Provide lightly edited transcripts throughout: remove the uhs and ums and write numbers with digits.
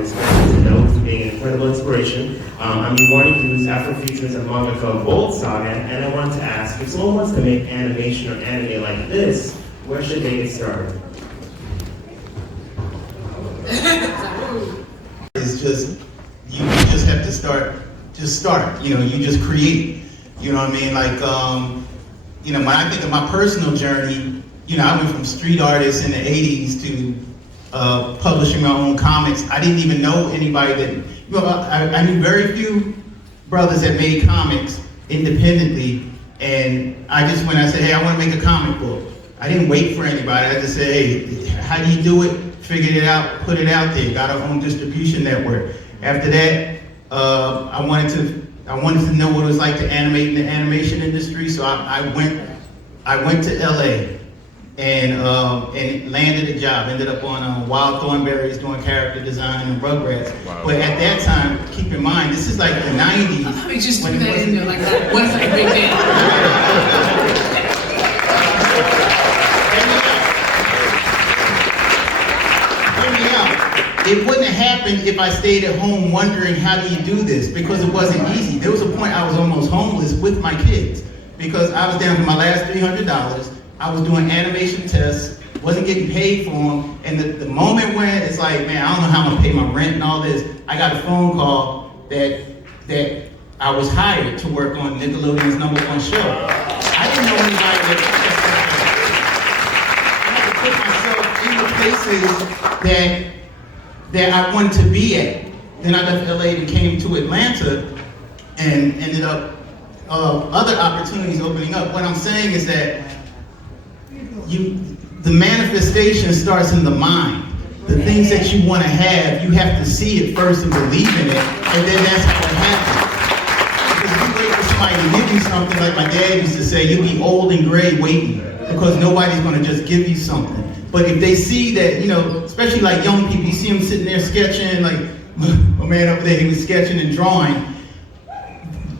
especially to Dawud for being an incredible inspiration. I'm Iyanu, who's Afrofuturist and manga called BOLDSAGA, and I want to ask, if someone wants to make animation or anime like this, where should they get started? It's just, you just have to start, you know, you just create, you know what I mean? Like, you know, when I think of my personal journey, you know, I went from street artist in the 80s to publishing my own comics. I didn't even know anybody that, you know, I knew very few brothers that made comics independently, and I just, when I said, hey, I want to make a comic book, I didn't wait for anybody. I just said, hey, how do you do it? Figured it out, put it out there, got our own distribution network. After that, I wanted to know what it was like to animate in the animation industry, so I went to LA and landed a job. Ended up on Wild Thornberries doing character design and Rugrats. Wow. But at that time, keep in mind, this is like the 90s. Let me just threw that in there like that. What's like a big deal? It wouldn't have happened if I stayed at home wondering how do you do this, because it wasn't easy. There was a point I was almost homeless with my kids because I was down to my last $300. I was doing animation tests, wasn't getting paid for them, and the moment when it's like, man, I don't know how I'm gonna pay my rent and all this, I got a phone call that I was hired to work on Nickelodeon's #1 show. I didn't know anybody that I had to put myself in the places that I wanted to be at. Then I left LA and came to Atlanta and ended up other opportunities opening up. What I'm saying is that the manifestation starts in the mind. The things that you want to have, you have to see it first and believe in it, and then that's how it happens. Because if you wait for somebody to give you something, like my dad used to say, you'll be old and gray waiting, because nobody's going to just give you something. But if they see that, you know, especially like young people, you see them sitting there sketching, like my man over there, he was sketching and drawing.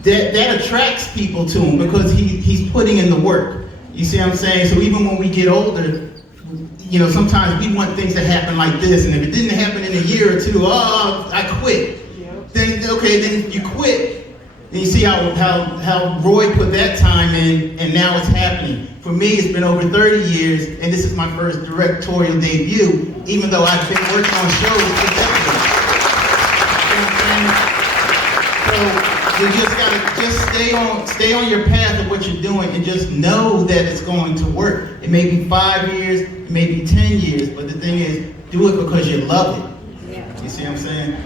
That attracts people to him because he's putting in the work. You see what I'm saying? So even when we get older, you know, sometimes we want things to happen like this, and if it didn't happen in a year or two, oh, I quit. Yep. Then okay, then you quit. Then you see how Roye put that time in, and now it's happening. For me, it's been over 30 years, and this is my first directorial debut, even though I've been working on shows for decades. So you just gotta stay on your path of what you're doing, and just know that it's going to work. It may be 5 years, it may be 10 years, but the thing is, do it because you love it. You see what I'm saying?